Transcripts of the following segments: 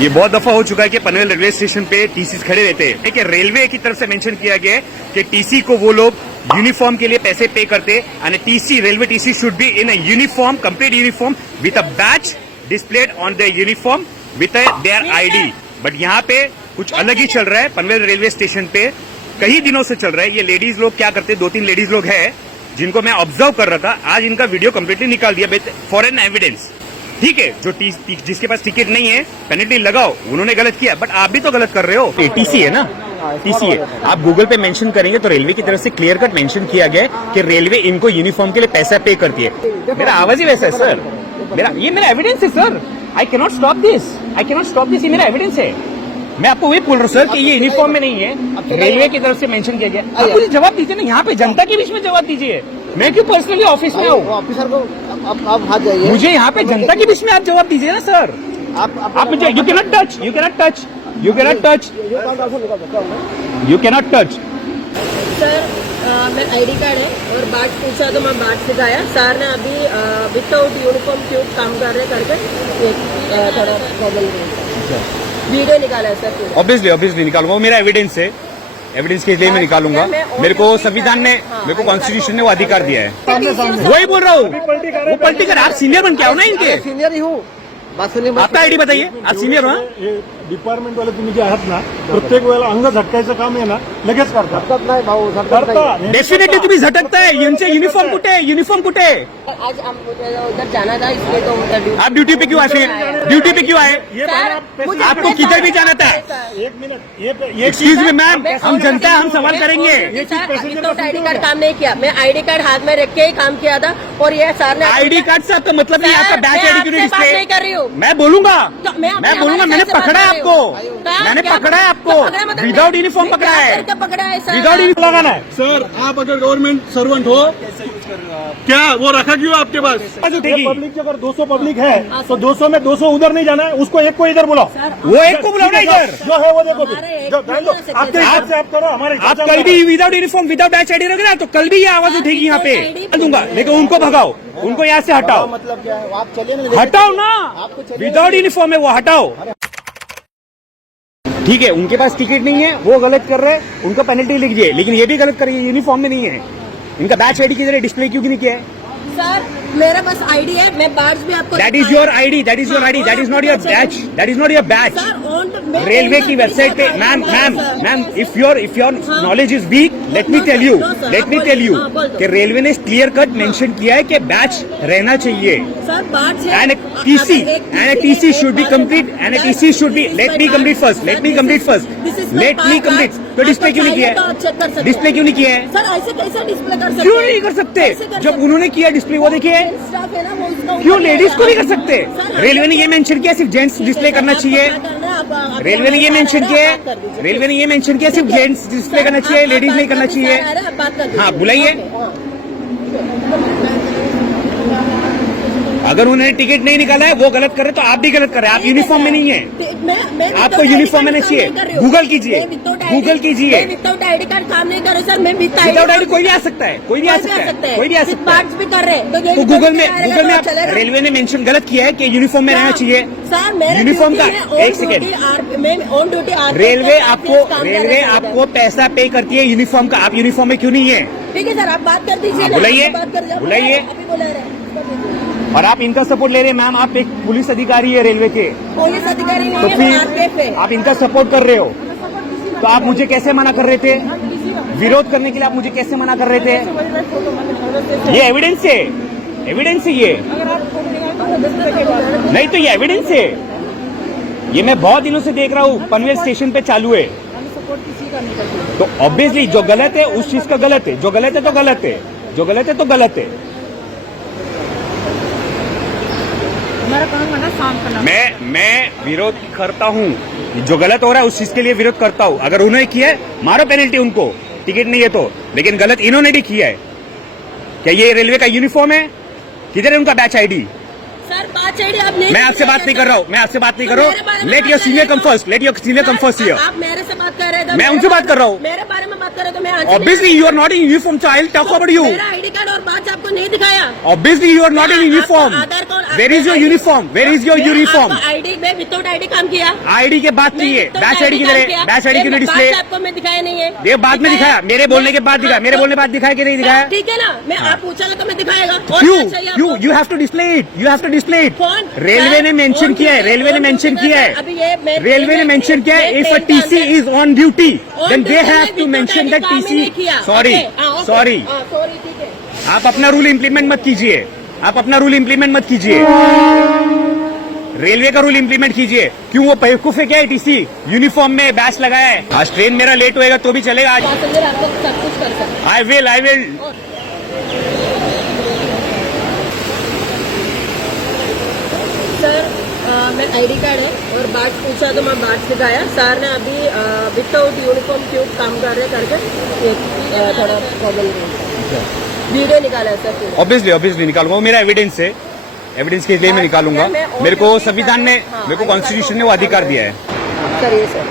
ये बहुत दफा हो चुका है कि पनवेल रेलवे स्टेशन पे टीसी खड़े रहते हैं कि रेलवे की तरफ से मेंशन किया गया है कि टीसी को वो लोग यूनिफॉर्म के लिए पैसे पे करते and TC railway TC should be in a uniform complete uniform with a batch displayed on the uniform with their ID. But यहाँ पे कुछ अलग ही चल रहा है। पनवेल रेलवे स्टेशन पे कई दिनों से चल रहा है। ये लेडीज लोग क्या करते, 2-3 लेडीज लोग है जिनको मैं ऑब्जर्व कर रहा था। आज इनका वीडियो कम्प्लीटली निकाल दिया फॉर एन एविडेंस। ठीक है, जो जिसके पास टिकट नहीं है पेनल्टी लगाओ, उन्होंने गलत किया, बट आप भी तो गलत कर रहे हो। टीसी है ना, टीसी है। आप गूगल पे मेंशन करेंगे तो रेलवे की तरफ से क्लियर कट मेंशन किया गया है कि रेलवे इनको यूनिफॉर्म के लिए पैसा पे करती है। मेरा आवाज ही वैसा है सर, ये मेरा एविडेंस है sir. I cannot stop this, ये मेरा एविडेंस है। मैं आपको वही बोल रहा हूँ सर कि ये यूनिफॉर्म में नहीं है, रेलवे की तरफ से मेंशन किया गया। आप मुझे जवाब दीजिए ना, यहाँ पे जनता के बीच में जवाब दीजिए। मैं क्यों पर्सनली ऑफिस में हूँ? ऑफिसर को आप हाथ जाइए। मुझे यहाँ पे जनता के बीच में आप जवाब दीजिए ना सर। आप मुझे यू कैनॉट टच। सर मैं आईडी कार्ड है और बाट पूछा तो मैं बाट सिखाया। सर ने अभी विदाउट यूनिफॉर्म क्यों काम कर रहे करके थोड़ा प्रॉब्लम वीडियो निकाला है सर। ऑब्वियसली निकालूंगा, वो मेरा एविडेंस है। एविडेंस के लिए मैं निकालूंगा। मेरे को संविधान ने, मेरे को कॉन्स्टिट्यूशन ने वो अधिकार दिया है। वही बोल रहा हूँ, वो पलटी कर। आप सीनियर बन के आओ ना इनके। सीनियर ही हूँ। आपका आयडी बताइए, आप सीनियर हो? डिपार्टमेंट वाले तुम्ही जे आहात ना, प्रत्येक वेळेला अंग झटकायचं काम आहे ना, लगेच करतात. झटकत नाही भाऊ, झटकत नाही. डेफिनेटली तुम्ही झटकताय। यांचे युनिफॉर्म कुठे आहे? युनिफॉर्म कुठे आहे? आज उधर जाना था इसलिए तो उधर आप ड्यूटी पे क्यों आए? ड्यूटी पे क्यों आए? आपको किधर भी जाना था? एक मिनिट, ये एक्सक्यूज मी मैम, हम जनता है, हम सवाल करेंगे। विदाउट आईडी कार्ड काम नहीं किया। मैं आईडी कार्ड हाथ में रख के ही काम किया था और ये सर ने आईडी कार्ड से आपका मतलब नहीं, आपका बैच आईडी क्यों नहीं बात नहीं डिस्प्ले? कर रही हूँ। मैं बोलूंगा, मैं मैंने पकड़ा है आपको, मैंने पकड़ा है आपको। विदाउट यूनिफॉर्म पकड़ा है, पकड़ा है सर। विदाउट यूनिफॉर्म लगाना है। सर, आप अगर गवर्नमेंट सर्वेंट हो, क्या वो रखा क्यों आपके पास? पब्लिक अगर 200 पब्लिक है तो 200 में 200 उधर नहीं जाना है, उसको एक को इधर बुलाओ। वो एक को बुलाओ ना इधर, जो है वो देखो। आपके हिसाब से आप करो, हमारे आप कल भी without uniform without batch ID रखना तो कल भी ये आवाज उठेगी यहाँ पे। दूंगा, लेकिन उनको भगाओ, उनको यहाँ से हटाओ। मतलब क्या है? आप चलिए ना, हटाओ ना, विदाउट यूनिफॉर्म है वो, हटाओ। ठीक है, उनके पास टिकट नहीं है, वो गलत कर रहे हैं, उनको पेनल्टी लिख दिए। लेकिन ये भी गलत कर रही है, यूनिफॉर्म में नहीं है। इनका बैच आईडी किधर है? डिस्प्ले क्यों नहीं किया है? सर मेरा बस आईडी है, मैं बैच भी आपको that is your ID, that is your ID, that is not your badge, that is not your badge. Railway की वेबसाइट पे ma'am if your knowledge is weak, let me tell you कि railway ने clear cut mention किया है कि badge रहना चाहिए। And TC should be complete, and TC should be, let me complete first. तो डिस्प्ले क्यों नहीं किया है? डिस्प्ले क्यों नहीं किया है? सर ऐसे कैसे डिस्प्ले कर सकते? क्यों नहीं कर सकते? जब उन्होंने किया डिस्प्ले, वो देखिए, क्यों लेडीज को नहीं कर सकते? रेलवे ने ये मेंशन किया सिर्फ जेंट्स डिस्प्ले करना चाहिए। रेलवे ने ये मेंशन किया सिर्फ जेंट्स डिस्प्ले करना चाहिए, लेडीज नहीं करना चाहिए। हाँ बुलाइए। अगर उन्होंने टिकट नहीं निकाला है, वो गलत कर रहे तो आप भी गलत कर रहे हैं। आप यूनिफॉर्म में नहीं है, आपको यूनिफॉर्म में नहीं चाहिए। गूगल कीजिए। विदाउट आईडी कार्ड काम नहीं कर रहे सर। मैं विदाउट आईडी कोई भी आ सकता है, कोई भी आ सकता है। भी कर रहे तो गूगल में आप रेलवे ने मेंशन गलत किया है कि यूनिफॉर्म में रहना चाहिए। सर मेरे यूनिफॉर्म का एक सेकेंड, ऑन ड्यूटी रेलवे आपको पैसा पे करती है यूनिफॉर्म का। आप यूनिफॉर्म में क्यों नहीं है? ठीक है सर, आप बात कर दीजिए। बुलाइए। और आप इनका सपोर्ट ले रहे हैं मैम, आप एक पुलिस अधिकारी है रेलवे के, पुलिस अधिकारी नहीं तो है, फिर आप इनका सपोर्ट कर रहे हो, तो आप मुझे कैसे मना कर रहे थे? विरोध करने के लिए आप मुझे कैसे मना कर रहे थे? ये एविडेंस है, ये नहीं तो ये एविडेंस है। ये मैं बहुत दिनों से देख रहा हूँ, पनवेल स्टेशन पे चालू है। तो ऑब्वियसली जो गलत है उस चीज का गलत है, जो गलत है तो गलत है, जो गलत है तो गलत है। मैं विरोध करता हूँ, जो गलत हो रहा है उस चीज के लिए विरोध करता हूँ। अगर उन्होंने किया है, मारो पेनल्टी उनको, टिकट नहीं है तो। लेकिन गलत इन्होंने भी किया है। क्या ये रेलवे का यूनिफॉर्म है? किधर है उनका बैच आईडी? सर बात आईडी आप नहीं मैं आपसे बात नहीं कर रहा हूँ, मैं आपसे बात नहीं कर रहा हूँ। Let your senior come first, let your senior come first here. आप मेरे से बात कर रहे थे, मैं उनसे बात कर रहा हूँ। मेरे बारे में बात कर रहे तो मैं Obviously you are not in uniform, so I'll talk about you. मेरा आईडी कार्ड और बात आपको नहीं दिखाया। Obviously you are not in uniform. Aadhaar card Where is your uniform? Where is your uniform? ID में विदाउट आईडी काम किया। ID के बाद चाहिए, बैच आईडी किधर है? बैच आईडी क्यों डिस्प्ले? आपको मैं दिखाया नहीं है। ये बाद में दिखाया, मेरे बोलने के बाद दिखाया, मेरे बोलने के बाद दिखाया कि नहीं दिखाया? ठीक है ना, मैं आप पूछा तो मैं दिखाएगा। क्यों? You have to display it. You have to display it. कौन? रेलवे ने मेंशन किया है, रेलवे ने मेंशन किया है, अभी ये रेलवे ने मेंशन किया है, if a TC is on duty, then they have to mention that TC. Sorry, sorry. Sorry, ठीक है। आप अपना रूल इम्प्लीमेंट मत कीजिए, आप अपना रूल इम्प्लीमेंट मत कीजिए, रेलवे का रूल इम्प्लीमेंट कीजिए। क्यों वो बेवकूफ है क्या? टीसी यूनिफॉर्म में बैच लगाया है। आज ट्रेन मेरा लेट होएगा तो भी चलेगा। आज पैसेंजर आपको सब कुछ कर सकते आई विल सर, मैं आईडी कार्ड है और बात पूछा तो मैं बात सिखाया। सर ने अभी विदाउट यूनिफॉर्म क्यों काम कर रहे करके ये थोड़ा प्रॉब्लम वीडियो निकाला है सर। ऑब्वियसली निकालूंगा, वो मेरा एविडेंस है, एविडेंस के लिए मैं निकालूंगा। मेरे को संविधान ने, मेरे को कॉन्स्टिट्यूशन ने वो अधिकार दिया है। सर ये सर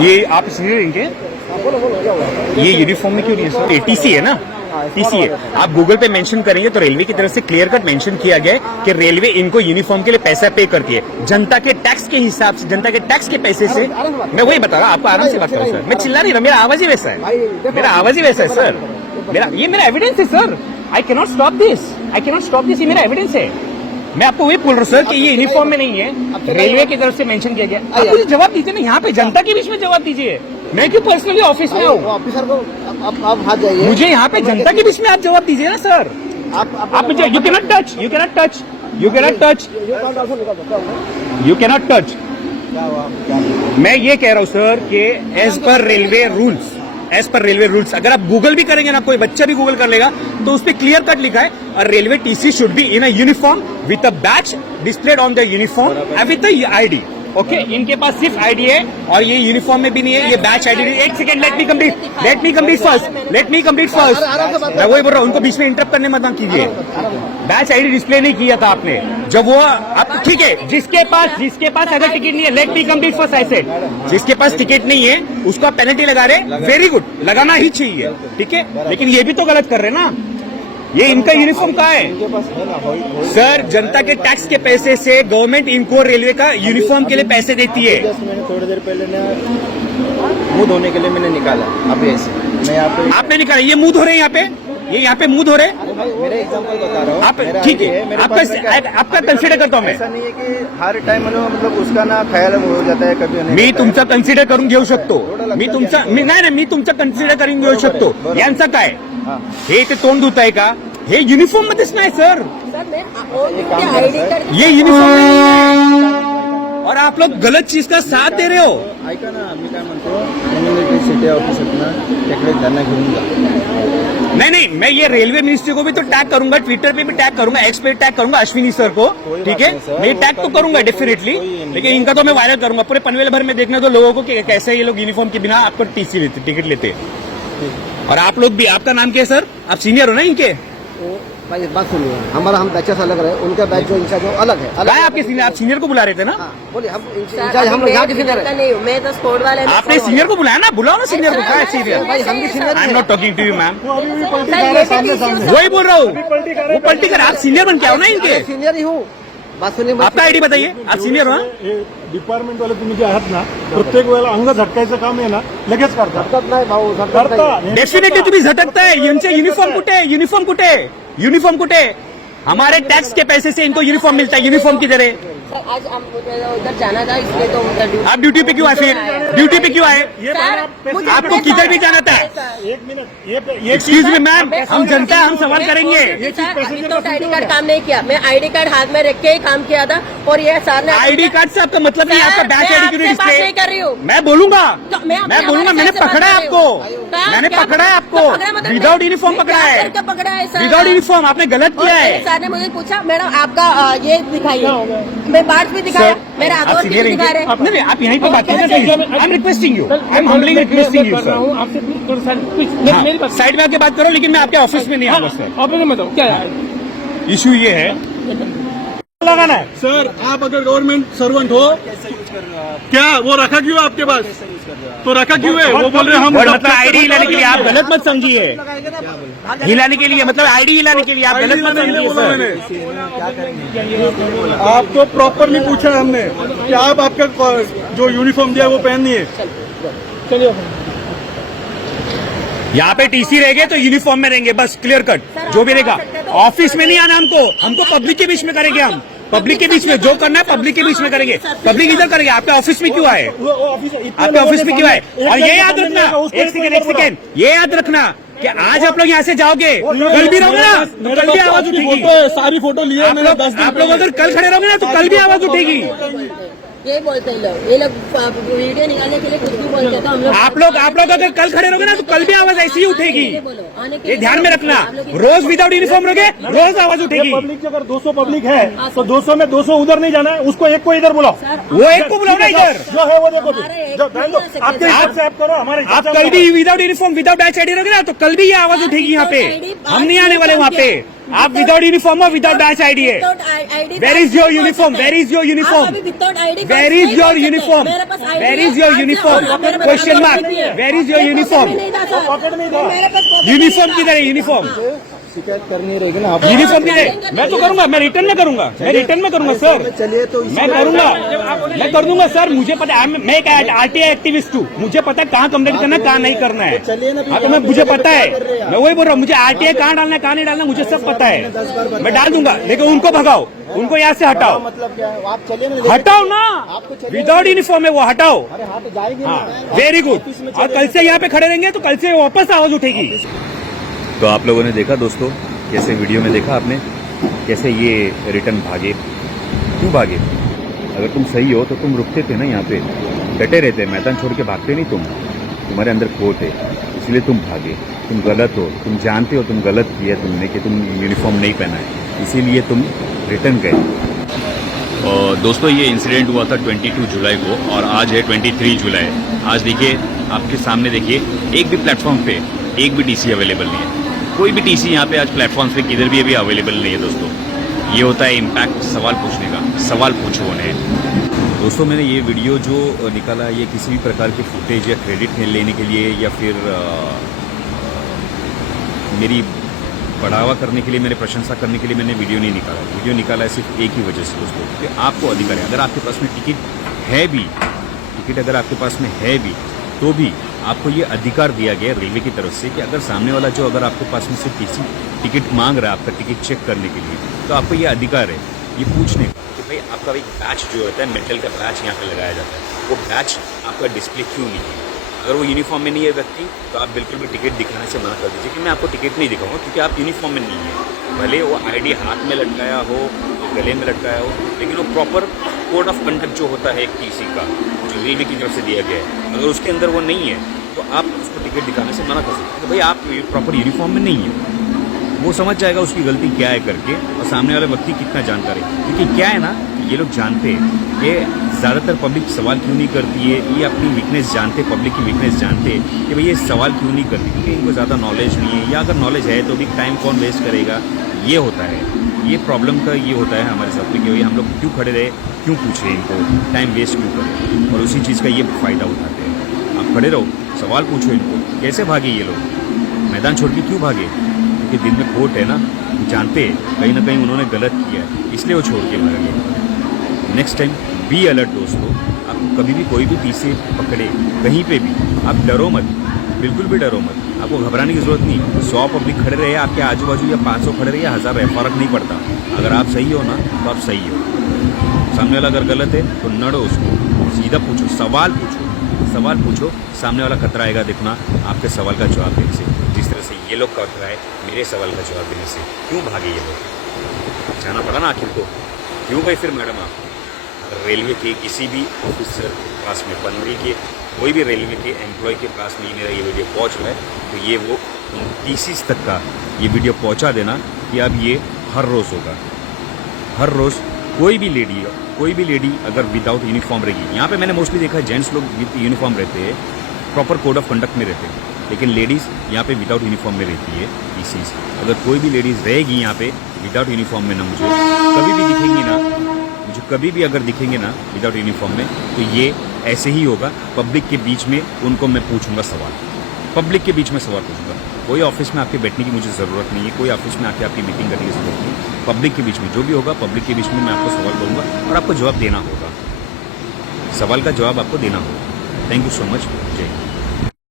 ये आप सीनियर इनके ये यूनिफॉर्म में क्यों नहीं है सर? टीसी है ना, टीसी है। आप गूगल पे मेंशन करेंगे तो रेलवे की तरफ से क्लियर कट मेंशन किया गया है कि रेलवे इनको यूनिफॉर्म के लिए पैसा पे करती है, जनता के टैक्स के हिसाब से, जनता के टैक्स के पैसे से। मैं वही बता रहा हूँ आपको, आराम से बात करो सर। मैं चिल्ला नहीं रहा, मेरा आवाज ही वैसा है, मेरा आवाज ही वैसा है सर। ये मेरा एविडेंस है sir. I cannot stop this, ये मेरा एविडेंस है। मैं आपको वही बोल रहा हूँ सर कि ये यूनिफॉर्म में नहीं है, रेलवे की तरफ से मेंशन किया गया। आप मुझे जवाब दीजिए ना, यहाँ पे जनता के बीच में जवाब दीजिए। मैं क्यों पर्सनली ऑफिस में हूँ? ऑफिसर को आप हाथ जाइए। मुझे यहाँ पे जनता के बीच में आप जवाब दीजिए ना सर। आप मुझे यू कैनॉट टच। मैं ये कह रहा हूँ सर कि एज पर रेलवे रूल्स, अगर आप गूगल भी करेंगे ना, कोई बच्चा भी गूगल कर लेगा तो उस पर क्लियर कट लिखा है, और railway TC should be in a uniform with a batch displayed on the uniform and with the ID. Okay, इनके पास सिर्फ आईडी है और ये यूनिफॉर्म में भी नहीं है, ये बैच आईडी। एक second, late me complete first. मैं वही बोल रहा हूँ, उनको बीच में इंटरप्ट करने मत कीजिए। बैच आईडी डिस्प्ले नहीं किया था आपने जब वो आप, ठीक है, जिसके पास अगर टिकट नहीं है, late me complete first. I said जिसके पास टिकट नहीं है उसको आप पेनल्टी लगा रहे, वेरी गुड, लगाना ही चाहिए, ठीक है। लेकिन ये भी तो गलत कर रहे ना, ये इनका यूनिफॉर्म कहाँ है सर? जनता के टैक्स के पैसे से गवर्नमेंट इनको रेलवे का यूनिफॉर्म के लिए पैसे देती है। मैंने थोड़ी देर पहले मुंह धोने के लिए मैंने निकाला, अभी ऐसे मैं यहाँ पे आपने निकाला, ये मुंह धो रहे हैं यहाँ पे, ये यहाँ पे मुंह धो रहे। मेरे एग्जाम्पल बता रहा हूँ आप ठीक है, आपका कंसिडर करता हूँ मैं। ऐसा नहीं है कि हर टाइम मतलब उसका ना ख्याल हो जाता है कभी नहीं मी तुमचा कन्सिडर करून घेऊ शकतो, मी तुमचा कन्सिडर करून घेऊ शकतो। यांचं काय हे ते तोंड धुत आहे का? हे युनिफॉर्म मध्येच नाही सर, आईडी कार्ड ये यूनिफॉर्म में नहीं है। और आप लोग गलत चीज का साथ दे रहे हो। ऐका ना, मी काय म्हणतो, सिटी ऑफिसात ना तिकडे त्यांना घेऊन जा। नहीं, मैं ये रेलवे मिनिस्ट्री को भी तो टैग करूंगा, ट्विटर पे भी टैग करूंगा, एक्स पे टैग करूंगा, अश्विनी सर को, ठीक है। मैं टैग तो करूंगा डेफिनेटली, लेकिन इनका तो मैं वायरल करूंगा पूरे पनवेल भर में, देखने दो लोगों को कि कैसे ये लोग यूनिफॉर्म के बिना आपको टीसी लेते, टिकट लेते। और आप लोग भी, आपका नाम क्या है सर? आप सीनियर हो ना इनके? भाई बात सुनिए, हम बैचेस अलग रहे, उनका बैच जो इंचार्ज है अलग है। क्या है आपके सीनियर? आप सीनियर को बुला रहे थे ना? बोलिए, हम इंचार्ज हम लोग यहाँ के सीनियर है। नहीं हूँ मैं, तो स्पोर्ट वाले। आपने सीनियर को बुलाया ना, बुलाओ ना सीनियर को। क्या है सीनियर? भाई हम भी senior I am not talking to you ma'am, sir वही बोल रहा हूँ, वो पलटी कर। आप सीनियर बन के आओ ना इनके। सीनियर ही हूँ, बात सुनिए। आपका आईडी बताइए, आप सीनियर हो? डिपार्टमेंट वाले तुम्ही जे आहात ना, प्रत्येक वेळेला अंग झटकायचं काम आहे ना, लगेच करतात. झटकत नाही भाऊ, झटकत नाही. डेफिनेटली तुम्ही झटकताय. यांचे युनिफॉर्म कुठे? युनिफॉर्म कुठे? हमारे टैक्स के पैसे से इनको यूनिफॉर्म मिलता है, यूनिफॉर्म किधर है? आज हम उधर जाना था, इसलिए तो उधर आप ड्यूटी पे क्यों आए? फिर ड्यूटी पे क्यों आए? आपको किधर भी जाना था? एक मिनट, ये एक्सक्यूज मी मैम, हम जनता है, हम सवाल करेंगे। आईडी कार्ड काम नहीं किया, मैं आईडी कार्ड हाथ में रख के ही काम किया था। और ये सर ने आईडी कार्ड से आपका मतलब नहीं, आपका बैच आईडी क्यों बात नहीं डिस्प्ले? कर रही हूँ मैं बोलूंगा, मैं मैंने पकड़ा है आपको, मैंने पकड़ा है आपको, विदाउट यूनिफॉर्म पकड़ा है, पकड़ा है सर, विदाउट यूनिफॉर्म। आपने गलत किया है। सर ने मुझे पूछा, मैडम आपका ये दिखाइए, मैं बार्ड भी दिखाया, मेरा आप आधार सीनियर भी दिखा रहे। नहीं, आप यहीं पे बात कीजिए। I am requesting you, I am humbly requesting you sir. आपसे साइड में आके बात करो, लेकिन मैं आपके ऑफिस में नहीं आऊंगा सर। ऑफिस में बताओ क्या है? इशू ये है लगाना है। सर आप अगर गवर्नमेंट सर्वेंट हो कैसे यूज कर रहे हो आप? क्या वो रखा क्यों है आपके पास? कैसे यूज कर रहे हो आप? तो रखा क्यों है? वो बोल रहे हैं हम मतलब आईडी हिलाने के लिए आप गलत मत समझिए, हिलाने के लिए मतलब आईडी हिलाने के लिए आप गलत मत समझिए सर। इसी क्या करेंगे? आप तो प्रॉपरली पूछा है हमने कि आप आपका जो यूनिफॉर्म दिया है वो पहनिए। यहाँ पे टीसी रहेंगे तो यूनिफॉर्म में रहेंगे, बस क्लियर कट जो भी रहेगा। ऑफिस में नहीं आना हमको पब्लिक के बीच में करेंगे, हम पब्लिक के बीच में जो करना है पब्लिक के बीच में करेंगे। पब्लिक इधर करेंगे, आपके ऑफिस में क्यों आए? आपके ऑफिस में क्यों आए? और ये याद रखना, एक सेकेंड, ये याद रखना कि आज आप लोग यहाँ से जाओगे, कल भी रहोगे ना तो कल भी आवाज उठेगी। सारी फोटो लिए आप लोग अगर कल खड़े रहोगे ना तो कल भी आवाज उठेगी। ये बोलते हैं लोग, ये लोग वीडियो निकालने के लिए कुछ भी बोलते हैं, तो हम लोग आप लोग अगर कल खड़े रहोगे ना तो कल भी आवाज ऐसी ही उठेगी। बोलो, आने के ये लिए ध्यान में रखना, आप लोग रोज विदाउट यूनिफॉर्म रहोगे रोज आवाज उठेगी। पब्लिक अगर 200 पब्लिक है तो 200 में 200 उधर नहीं जाना है, उसको एक को इधर बुलाओ। वो एक को बुलाओ ना इधर, जो है वो देखो, हमारे एक जो बहन लो, को आपके हिसाब से आप करो, हमारे हिसाब आप से कल हम भी करो। Without uniform without batch ID रहोगे ना तो कल भी ये आवाज उठेगी यहाँ पे। हम नहीं आने वाले वहाँ पे। आप विदाउट यूनिफॉर्म और विदाउट बैच आईडी है। Where is your uniform? Where is your uniform? Where is your uniform? Where is your uniform? Question mark. Where is your uniform? Uniform किधर है? यूनिफॉर्म शिकायत करनी रहेगी ना आप। यूनिफॉर्म किधर है? मैं तो करूंगा, मैं रिटर्न में करूंगा, मैं रिटर्न में करूंगा सर। चलिए तो मैं करूंगा, मैं कर दूंगा सर। मुझे पता है, मैं एक आरटीआई एक्टिविस्ट हूँ, मुझे पता है कहाँ कंप्लेंट करना है कहाँ नहीं करना है। चलिए ना, हाँ तो मैं मुझे पता है, मैं वही बोल रहा हूँ, मुझे आरटीआई कहाँ डालना है कहाँ नहीं डालना मुझे सब पता है। मैं डाल दूंगा, लेकिन उनको भगाओ, उनको यहाँ से हटाओ, मतलब क्या है? आप चलिए ना, हटाओ ना। विदाउट यूनिफॉर्म है वो, हटाओ। अरे हाँ तो जाएगी हाँ वेरी गुड। और कल से यहाँ पे खड़े रहेंगे तो कल से वापस आवाज उठेगी। तो आप लोगों ने देखा दोस्तों, कैसे वीडियो में देखा आपने कैसे ये रिटर्न भागे। क्यों भागे? अगर तुम सही हो तो तुम रुकते थे ना यहाँ पे, डटे रहते, मैदान छोड़ के भागते नहीं तुम। तुम्हारे अंदर खोट है इसलिए तुम भागे। तुम गलत हो, तुम जानते हो तुम गलत किया तुमने कि तुम यूनिफॉर्म नहीं पहना है, इसीलिए तुम रिटर्न गए। और दोस्तों ये इंसिडेंट हुआ था 22 जुलाई को और आज है 23 जुलाई। आज देखिए आपके सामने, देखिए एक भी प्लेटफॉर्म पे एक भी टीसी अवेलेबल नहीं है। कोई भी टीसी यहाँ पे आज प्लेटफॉर्म पे किधर भी अभी अवेलेबल नहीं है दोस्तों। ये होता है इम्पैक्ट सवाल पूछने का, सवाल पूछो उन्हें। दोस्तों मैंने ये वीडियो जो निकाला ये किसी भी प्रकार के फुटेज या क्रेडिट लेने के लिए या फिर मेरी बढ़ावा करने के लिए, मेरे प्रशंसा करने के लिए मैंने वीडियो नहीं निकाला। वीडियो निकाला है सिर्फ एक ही वजह से दोस्तों कि आपको अधिकार है। अगर आपके पास में टिकट है भी, टिकट अगर आपके पास में है भी तो भी आपको ये अधिकार दिया गया रेलवे की तरफ से कि अगर सामने वाला जो अगर आपके पास में से किसी टिकट मांग रहा है आपका टिकट चेक करने के लिए, तो आपको ये अधिकार है ये पूछने का कि भाई आपका एक बैच जो होता है, मेटल का बैच यहाँ पे लगाया जाता है, वो बैच आपका डिस्प्ले क्यों नहीं है? अगर वो यूनिफॉर्म में नहीं है व्यक्ति तो आप बिल्कुल भी टिकट दिखाने से मना कर दीजिए कि मैं आपको टिकट नहीं दिखाऊंगा क्योंकि आप यूनिफॉर्म में नहीं है। भले वो आईडी हाथ में लटकाया हो, गले में लटकाया हो, लेकिन वो प्रॉपर कोड ऑफ कंडक्ट जो होता है एक टीसी का, जो रेलवे की तरफ से दिया गया है, अगर उसके अंदर वो नहीं है तो आप उसको टिकट दिखाने से मना कर सकते हैं। भाई आप प्रॉपर यूनिफॉर्म में नहीं है, वो समझ जाएगा उसकी गलती क्या है करके, और सामने वाले व्यक्ति कितना जानकार है। क्योंकि क्या है ना, ये लोग जानते हैं कि ज़्यादातर पब्लिक सवाल क्यों नहीं करती है, ये अपनी वीकनेस जानते, पब्लिक की वीकनेस जानते हैं कि भाई ये सवाल क्यों नहीं करती, क्योंकि इनको ज़्यादा नॉलेज नहीं है, या अगर नॉलेज है तो भी टाइम कौन वेस्ट करेगा। ये होता है, ये प्रॉब्लम का ये होता है हमारे साथ में कि भाई हम लोग क्यों खड़े रहे, क्यों पूछे इनको, टाइम वेस्ट क्यों करें, और उसी चीज़ का ये फ़ायदा उठाते हैं। आप खड़े रहो, सवाल पूछो इनको। कैसे भागे ये लोग, मैदान छोड़ के क्यों भागे? क्योंकि दिल में खोट है ना, जानते कहीं ना कहीं उन्होंने गलत किया है, इसलिए वो छोड़ के भागे। नेक्स्ट टाइम बी अलर्ट दोस्तों। आप कभी भी कोई भी टीसी पकड़े कहीं पे भी, आप डरो मत, बिल्कुल भी डरो मत। आपको घबराने की जरूरत नहीं। 100 पब्लिक खड़े रहे आपके आजू बाजू, या 500 खड़े रहे या 1000 रहे, फर्क नहीं पड़ता। अगर आप सही हो ना तो आप सही हो, सामने वाला अगर गलत है तो नड़ो उसको, सीधा पूछो, सवाल पूछो, सवाल पूछो। सामने वाला कतराएगा देखना आपके सवाल का जवाब देने से, जिस तरह से ये लोग कतराए मेरे सवाल का जवाब देने से। क्यों भागे ये लोग? जाना पड़ा ना आखिर को। क्यों भाई फिर मैडम आप रेलवे के किसी भी ऑफिसर के पास में, बनरी के कोई भी रेलवे के एम्प्लॉय के पास में मेरा ये वीडियो पहुंच रहा है तो ये वो टीसीस तक का ये वीडियो पहुंचा देना कि अब ये हर रोज़ होगा। हर रोज़ कोई भी लेडी अगर विदाउट यूनिफॉर्म रहेगी, यहाँ पे मैंने मोस्टली देखा है जेंट्स लोग विद यूनिफॉर्म रहते हैं, प्रॉपर कोड ऑफ कंडक्ट में रहते हैं, लेकिन लेडीज़ यहाँ पे विदाउट यूनिफॉर्म में रहती है टीसीज। अगर कोई भी लेडीज़ रहेगी यहाँ पे विदाउट यूनिफॉर्म में ना, मुझे कभी भी दिखेंगी ना, मुझे कभी भी अगर दिखेंगे ना विदाउट यूनिफॉर्म में, तो ये ऐसे ही होगा। पब्लिक के बीच में उनको मैं पूछूंगा सवाल, पब्लिक के बीच में सवाल पूछूंगा। कोई ऑफिस में आपके बैठने की मुझे ज़रूरत नहीं है, कोई ऑफिस में आके आपकी मीटिंग करने की जरूरत नहीं। पब्लिक के बीच में जो भी होगा, पब्लिक के बीच में मैं आपको सवाल करूंगा और आपको जवाब देना होगा, सवाल का जवाब आपको देना होगा। Thank you so much. जय हिंद।